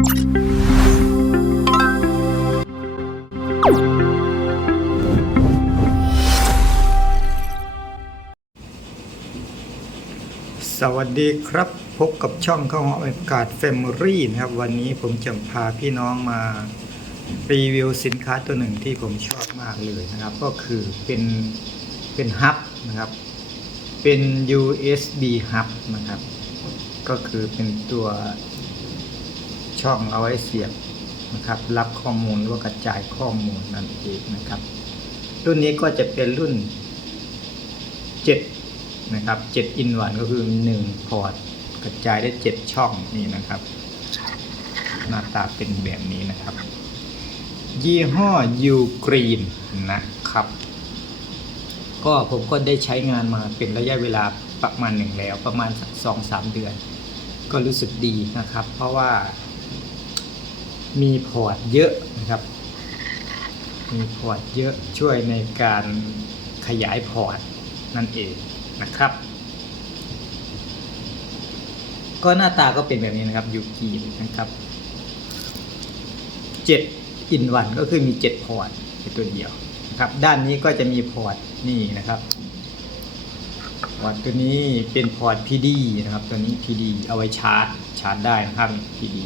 สวัสดีครับ พบกับช่องข้าวหอมอากาศแฟมิลี่นะครับ วันนี้ผมจะพาพี่น้องมารีวิวสินค้าตัวหนึ่งที่ผมชอบมากเลยนะครับ ก็คือเป็นเป็นฮับนะครับ เป็น USB hub นะครับ ก็คือเป็นตัว ช่องเอาไว้เสียบนะครับ รับข้อมูลหรือว่ากระจายข้อมูลนั่นเองนะครับ รุ่นนี้ก็จะเป็นรุ่น 7 นะครับ 7 in 1ก็คือ 1 พอร์ต กระจายได้ 7 ช่องนี่นะครับ หน้าตาเป็นแบบนี้นะครับ ยี่ห้อ U Green นะครับ ก็ผมก็ได้ใช้งานมาเป็นระยะเวลาประมาณหนึ่งแล้วประมาณสักสองสามเดือน ก็รู้สึกดีนะครับ เพราะว่า มีพอร์ตเยอะนะครับ มีพอร์ตเยอะช่วยในการขยายพอร์ตนั่นเองนะครับ ก็หน้าตาก็เป็นแบบนี้นะครับยูกีนะครับ7 in 1ก็คือมี 7 พอร์ตเป็นตัวเดียวนะครับด้านนี้ก็จะมีพอร์ตนี่นะครับพอร์ตตัวนี้เป็นพอร์ต PD นะครับตัวนี้ PD เอาไว้ชาร์จชาร์จได้นะครับ PD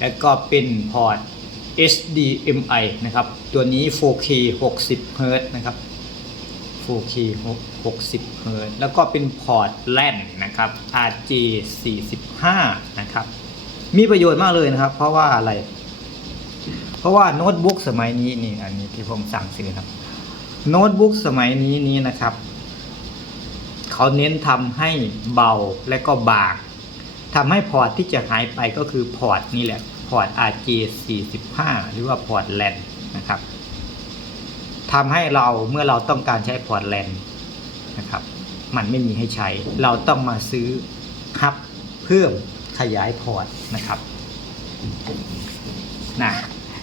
แล้วก็เป็นพอร์ต HDMI นะครับ ตัวนี้ 4K 60 Hz นะครับ 4K 60 Hz แล้วก็เป็นพอร์ตแล่นนะครับ RJ 45นะครับ มีประโยชน์มากเลยนะครับ เพราะว่าอะไร เพราะว่าโน้ตบุ๊กสมัยนี้นี่อันนี้ที่ผมสั่งซื้อครับ โน้ตบุ๊กสมัยนี้นี้นะครับ เขาเน้นทำให้เบาและก็บาง ทำให้พอร์ตที่จะหายไปก็คือพอร์ตนี่แหละพอร์ต RJ 45 หรือว่าพอร์ตแลนนะครับทำให้เราเมื่อเราต้องการใช้พอร์ตแลนนะครับมันไม่มีให้ใช้ เราต้องมาซื้อฮับเพิ่มขยายพอร์ตนะครับนะ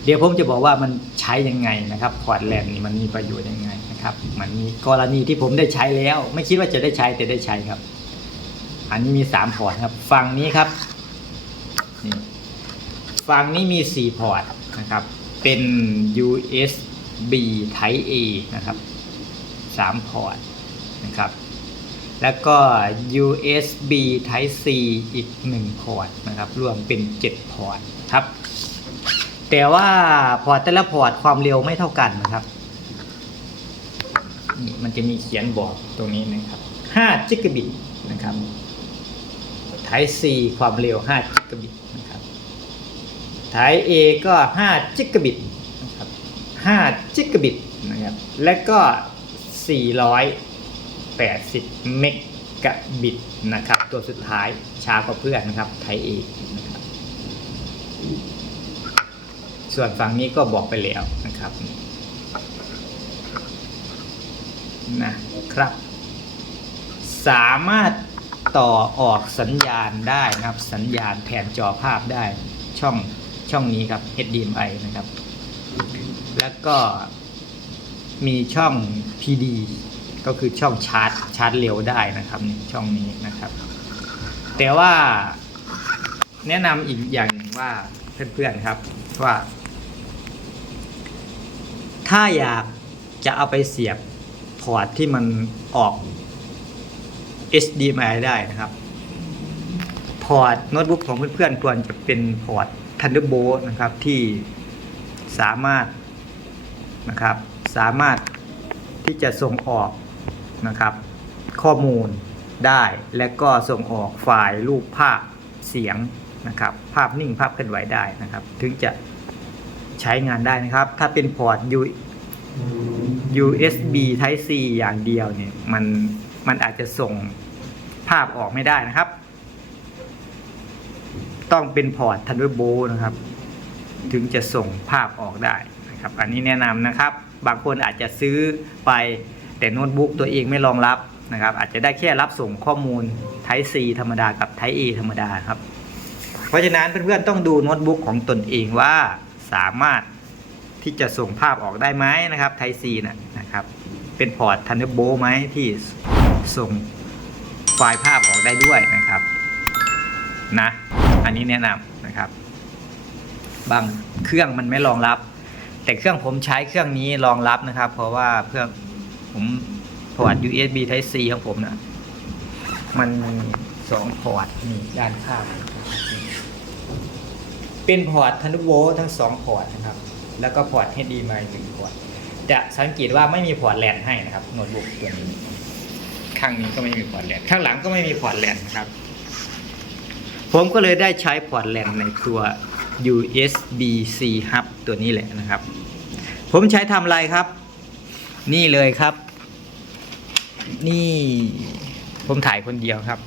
เดี๋ยวผมจะบอกว่ามันใช้ยังไงนะครับพอร์ตแลนนี่มันมีประโยชน์ยังไงนะครับมันมีกรณีที่ผมได้ใช้แล้ว ไม่คิดว่าจะได้ใช้แต่ได้ใช้ครับ อันนี้มี3พอร์ตครับ ฝั่งนี้ครับนี่ฝั่งนี้มี4พอร์ตนะครับ เป็น USB Type A นะครับ3พอร์ตนะครับ แล้วก็ USB Type C อีก1พอร์ตนะครับ รวมเป็น7พอร์ตครับ แต่ว่าพอร์ตแต่ละพอร์ตความเร็วไม่เท่ากันนะครับนี่มันจะมีเขียนบอกตรงนี้นะครับ5 g b นะครับ Type C ความเร็ว5 g b นะครับ Type A ก็5 g b นะครับ5 g b นะครับ และก็ 480 เมกะบิตนะครับ ตัวสุดท้ายช้ากว่าเพื่อนนะครับ Type A นะครับ ส่วนฝั่งนี้ก็บอกไปแล้วนะครับนะครับ สามารถ ต่อออกสัญญาณได้นะครับ สัญญาณแผนจอภาพได้ช่องช่องนี้ครับ HDMI นะครับ แล้วก็มีช่อง PD ก็คือช่องชาร์จชาร์จเร็วได้นะครับช่องนี้นะครับ แต่ว่าแนะนำอีกอย่างหนึ่งว่าเพื่อนๆครับว่า ถ้าอยากจะเอาไปเสียบพอร์ตที่มันออก HDMI ได้นะครับ พอร์ตโน้ตบุ๊กของเพื่อนๆควรจะเป็นพอร์ต Thunderbolt นะครับที่สามารถนะครับสามารถที่จะส่งออกนะครับ ข้อมูลได้และก็ส่งออกไฟล์รูปภาพเสียงนะครับ ภาพนิ่งภาพเคลื่อนไหวได้นะครับ ถึงจะใช้งานได้นะครับ ถ้าเป็นพอร์ต U USB Type C อย่างเดียวเนี่ยมัน มันอาจจะส่งภาพออกไม่ได้นะครับ ต้องเป็นพอร์ต Thunderbolt นะครับ ถึงจะส่งภาพออกได้นะครับ อันนี้แนะนำนะครับ บางคนอาจจะซื้อไปแต่โน้ตบุ๊กตัวเองไม่รองรับนะครับ อาจจะได้แค่รับส่งข้อมูล Type C ธรรมดากับ Type A ธรรมดาครับ เพราะฉะนั้นเพื่อนๆต้องดูโน้ตบุ๊กของตนเองว่าสามารถที่จะส่งภาพออกได้ไหมนะครับ Type C นะนะครับ เป็นพอร์ต Thunderbolt ไหมที่ ส่งไฟล์ภาพออกได้ด้วยนะครับนะ อันนี้แนะนำนะครับ บางเครื่องมันไม่รองรับ แต่เครื่องผมใช้เครื่องนี้รองรับนะครับ เพราะว่าเครื่องผมพอร์ต USB Type C ของผมนะมันสองพอร์ตนี่ด้านข้างเป็นพอร์ตทันโวลทั้งสองพอร์ตนะครับ แล้วก็พอร์ต HDMI หนึ่งพอร์ตจะสังเกตว่าไม่มีพอร์ตแลนให้นะครับโน้ตบุ๊กตัวนี้ ข้างนี้ก็ไม่มีพอร์ตแลนข้างหลังก็ไม่มีพอร์ตแลนนะครับ ผมก็เลยได้ใช้พอร์ตแลนในตัว USB-C hub ตัวนี้แหละนะครับ ผมใช้ทำอะไรครับ นี่เลยครับ นี่ผมถ่ายคนเดียวครับ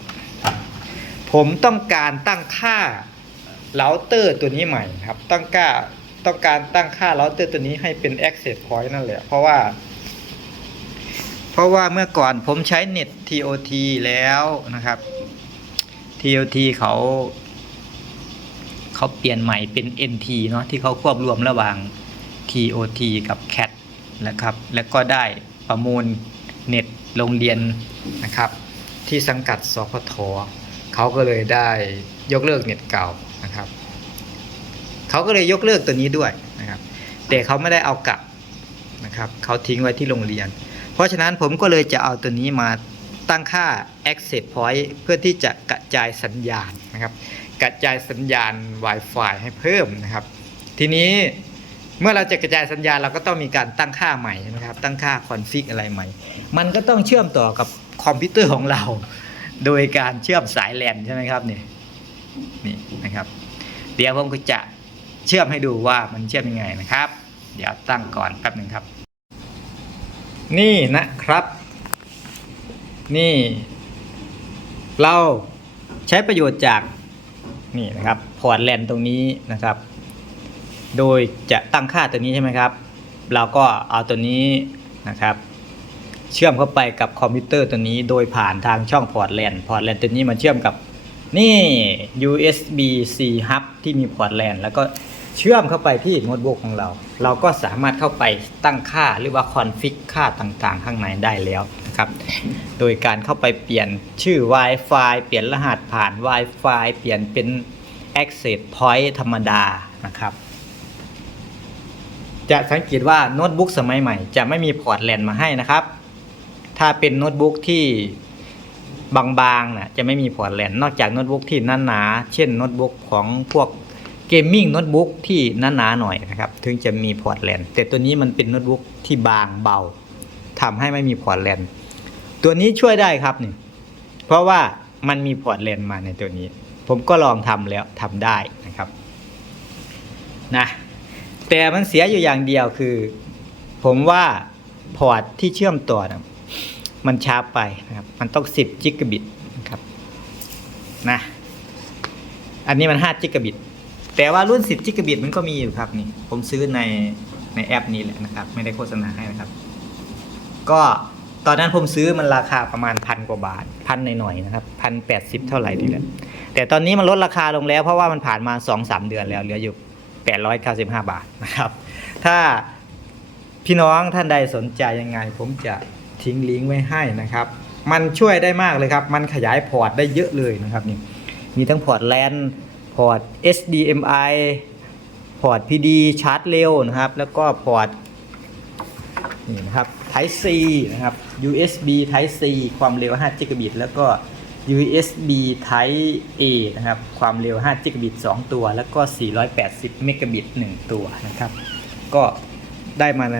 ผมต้องการตั้งค่าเราเตอร์ตัวนี้ใหม่ครับต้องการต้องการตั้งค่าเราเตอร์ตัวนี้ให้เป็น access point นั่นแหละ เพราะว่า เพราะว่าเมื่อก่อนผมใช้เน็ต TOT แล้วนะครับ TOT เขาเขาเปลี่ยนใหม่เป็น NT เนาะที่เขาควบรวมระหว่าง TOT กับ CAT นะครับ แล้วก็ได้ประมูลเน็ตโรงเรียนนะครับ ที่สังกัดสพทเขาก็เลยได้ยกเลิกเน็ตเก่านะครับเขาก็เลยยกเลิกตัวนี้ด้วยนะครับ แต่เขาไม่ได้เอากลับนะครับเขาทิ้งไว้ที่โรงเรียน ราะฉะนั้นผมก็เลยจะเอาตัวนี้มาตั้งค่า access point เพื่อที่จะกระจายสัญญาณนะครับ กระจายสัญญาณ Wi-Fi ให้เพิ่มนะครับ ทีนี้เมื่อเราจะกระจายสัญญาณเราก็ต้องมีการตั้งค่าใหม่นะครับ ตั้งค่าคอนฟิกอะไรใหม่ มันก็ต้องเชื่อมต่อกับคอมพิวเตอร์ของเรา โดยการเชื่อมสายแลนใช่ไหมครับนี่นี่นะครับ เดี๋ยวผมก็จะเชื่อมให้ดูว่ามันเชื่อมยังไงนะครับ เดี๋ยวตั้งก่อนแป๊บหนึ่งครับ นี่นะครับ นี่ เราใช้ประโยชน์จากนี่นะครับพอร์ตแลนตรงนี้นะครับ โดยจะตั้งค่าตัวนี้ใช่ไหมครับ เราก็เอาตัวนี้นะครับ เชื่อมเข้าไปกับคอมพิวเตอร์ตัวนี้โดยผ่านทางช่องพอร์ตแลนพอร์ตแลนตัวนี้มาเชื่อมกับนี่ USB C hub ที่มีพอร์ตแลนแล้วก็ เชื่อมเข้าไปที่โน้ตบุ๊กของเรา เราก็สามารถเข้าไปตั้งค่าหรือว่าคอนฟิกค่าต่างๆ ข้างในได้แล้วนะครับ โดยการเข้าไปเปลี่ยนชื่อ Wi-Fi เปลี่ยนรหัสผ่าน Wi-Fi เปลี่ยนเป็น Access Point ธรรมดานะครับ จะสังเกตว่าโน้ตบุ๊กสมัยใหม่ จะไม่มีพอร์ตแลนมาให้นะครับ ถ้าเป็นโน้ตบุ๊กที่บางๆนะจะไม่มีพอร์ตแลนนอกจากโน้ตบุ๊กที่หนาๆเช่นโน้ตบุ๊กของพวก เกมมิ่งโน้ตบุ๊กที่หนาๆหน่อยนะครับถึงจะมีพอร์ตแลนแต่ตัวนี้มันเป็นโน้ตบุ๊กที่บางเบาทำให้ไม่มีพอร์ตแลนตัวนี้ช่วยได้ครับนี่เพราะว่ามันมีพอร์ตแลนมาในตัวนี้ ผมก็ลองทำแล้วทำได้นะครับนะแต่มันเสียอยู่อย่างเดียวคือ ผมว่าพอร์ตที่เชื่อมต่อนะมันช้าไปนะครับ มันต้อง 10 จิกะบิตนะครับนะอันนี้มัน 5 จิกะบิต แต่ว่ารุ่น 10จิกะบิตมันก็มีอยู่ครับนี่ ผมซื้อในในแอปนี้แหละนะครับ ไม่ได้โฆษณาให้นะครับ ก็ตอนนั้นผมซื้อมันราคาประมาณพันกว่าบาทพันหน่อยๆนะครับพันแปดสิบเท่าไหร่นี่แหละ แต่ตอนนี้มันลดราคาลงแล้ว เพราะว่ามันผ่านมา2อสเดือนแล้วเหลืออยู่895บาทนะครับ ถ้าพี่น้องท่านใดสนใจยังไง ผมจะทิ้งลิงก์ไว้ให้นะครับ มันช่วยได้มากเลยครับ มันขยายพอร์ตได้เยอะเลยนะครับนี่มีทั้งพอร์ตแลน พอร์ต HDMI พอร์ต PD ชาร์จเร็วนะครับ แล้วก็พอร์ตนี่นะครับ Type C นะครับ USB Type C ความเร็ว5 g b แล้วก็ USB Type A นะครับ ความเร็ว5 g b 2 ตัว แล้วก็ 480เมกะบิต1ตัวนะครับ ก็ได้มาใน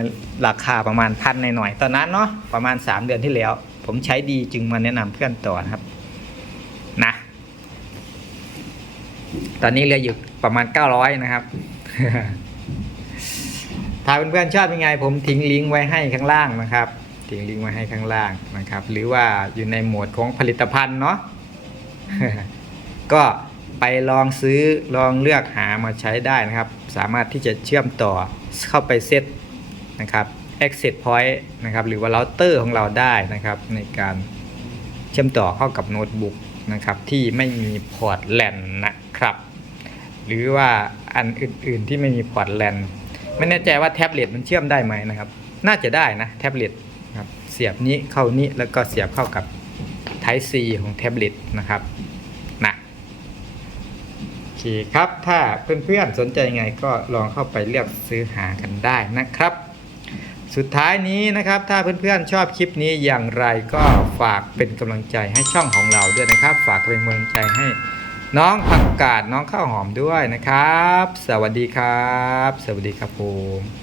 ราคาประมาณพันหน่อยๆ ตอนนั้นเนาะประมาณ 3 เดือนที่แล้ว ผมใช้ดีจึงมาแนะนำเพื่อนต่อนะครับ นะ ตอนนี้เหลืออยู่ประมาณ 900 นะครับ ถ้าเพื่อนๆชอบยังไง ผมทิ้งลิงก์ไว้ให้ข้างล่างนะครับ ทิ้งลิงก์ไว้ให้ข้างล่างนะครับ หรือว่าอยู่ในหมวดของผลิตภัณฑ์เนาะ ก็ไปลองซื้อลองเลือกหามาใช้ได้นะครับ สามารถที่จะเชื่อมต่อเข้าไปเซตนะครับ access point นะครับ หรือว่าเราเตอร์ของเราได้นะครับ ในการเชื่อมต่อเข้ากับโน้ตบุ๊กนะครับ ที่ไม่มีพอร์ตแลนนะครับ หรือว่าอันอื่น ๆ ที่ไม่มีพอร์ตแลนไม่แน่ใจว่าแท็บเล็ตมันเชื่อมได้ไหมนะครับ น่าจะได้นะแท็บเล็ตครับเสียบนี้เข้านี้แล้วก็เสียบเข้ากับ Type C ของแท็บเล็ตนะครับนะโอเคครับ ถ้าเพื่อน ๆ สนใจไงก็ลองเข้าไปเลือกซื้อหากันได้นะครับสุดท้ายนี้นะครับ ถ้าเพื่อนๆชอบคลิปนี้อย่างไรก็ฝากเป็นกำลังใจให้ช่องของเราด้วยนะครับ ฝากเป็นกำลังใจให้ น้องผักกาดน้องข้าวหอมด้วยนะครับ สวัสดีครับ สวัสดีครับผม